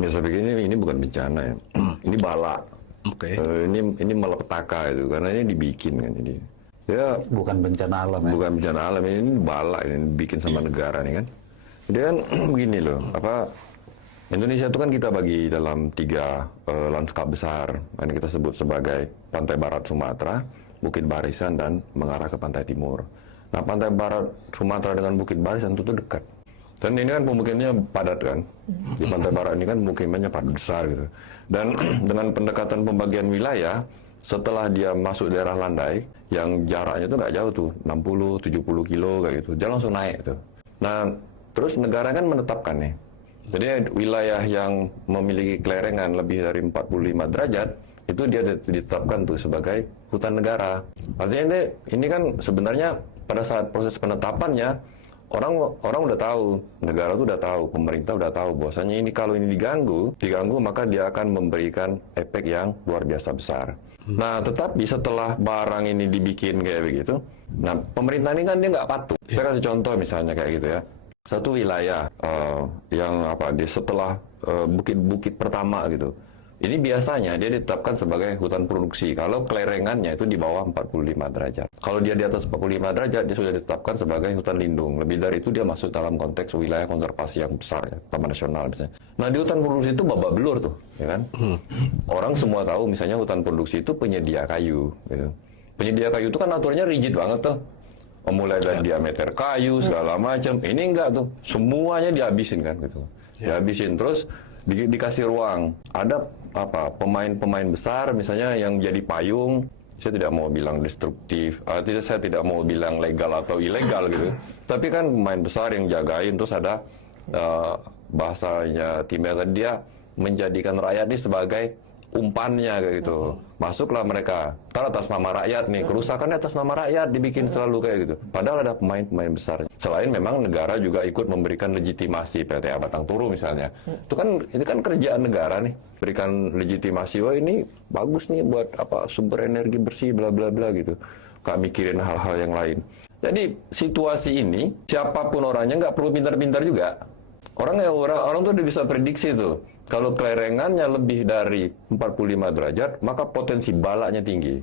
Ya saya pikir ini bukan bencana ya. Ini bala. Oke. Ini malapetaka itu karena ini dibikin kan ini. Ya Bukan bencana alam ya. bukan bencana alam, ini bala ini dibikin sama negara nih kan. Jadi kan begini loh, Indonesia itu kan kita bagi dalam 3 lanskap besar. Ini kita sebut sebagai pantai barat Sumatera, Bukit Barisan, dan mengarah ke pantai timur. Nah, pantai barat Sumatera dengan Bukit Barisan itu dekat. Dan ini kan pemukimannya padat kan. Di pantai barat ini kan pemukimannya padat besar gitu. Dan dengan pendekatan pembagian wilayah, setelah dia masuk daerah landai, yang jaraknya itu nggak jauh tuh, 60-70 kilo kayak gitu. Dia langsung naik tuh. Nah, terus negara kan menetapkan nih. Jadi wilayah yang memiliki kelerengan lebih dari 45 derajat, itu dia ditetapkan tuh sebagai hutan negara. Artinya ini kan sebenarnya pada saat proses penetapannya, orang udah tahu, negara tuh udah tahu, pemerintah udah tahu bahwasanya ini kalau ini diganggu maka dia akan memberikan efek yang luar biasa besar. Nah, tetapi setelah barang ini dibikin kayak begitu, nah pemerintah ini kan dia nggak patuh. Saya kasih contoh misalnya kayak gitu ya. Satu wilayah yang setelah bukit-bukit pertama gitu. Ini biasanya dia ditetapkan sebagai hutan produksi kalau kelerengannya itu di bawah 45 derajat. Kalau dia di atas 45 derajat, dia sudah ditetapkan sebagai hutan lindung. Lebih dari itu dia masuk dalam konteks wilayah konservasi yang besar ya, Taman Nasional misalnya. Nah, di hutan produksi itu babak belur tuh, ya kan? Orang semua tahu misalnya hutan produksi itu penyedia kayu gitu. Penyedia kayu itu kan aturannya rigid banget tuh. Mulai dari diameter kayu segala macam. Ini enggak tuh. Semuanya dihabisin kan gitu. Dihabisin terus dikasih ruang. Ada pemain-pemain besar misalnya yang jadi payung. Saya tidak mau bilang destruktif, saya tidak mau bilang legal atau ilegal gitu. Tapi kan pemain besar yang jagain, terus ada bahasanya timnya tadi, dia menjadikan rakyat ini sebagai umpannya kayak gitu. Masuklah mereka. Ntar atas nama rakyat nih, kerusakannya atas nama rakyat dibikin selalu kayak gitu. Padahal ada pemain-pemain besar. Selain memang negara juga ikut memberikan legitimasi, PLTA Batang Toru misalnya. Itu kan ini kan kerjaan negara nih, berikan legitimasi. Wah, ini bagus nih buat sumber energi bersih bla bla bla gitu. Gak mikirin hal-hal yang lain. Jadi situasi ini siapapun orangnya nggak perlu pintar-pintar juga. Orang tuh udah bisa prediksi tuh. Kalau kelerengannya lebih dari 45 derajat, maka potensi balaknya tinggi.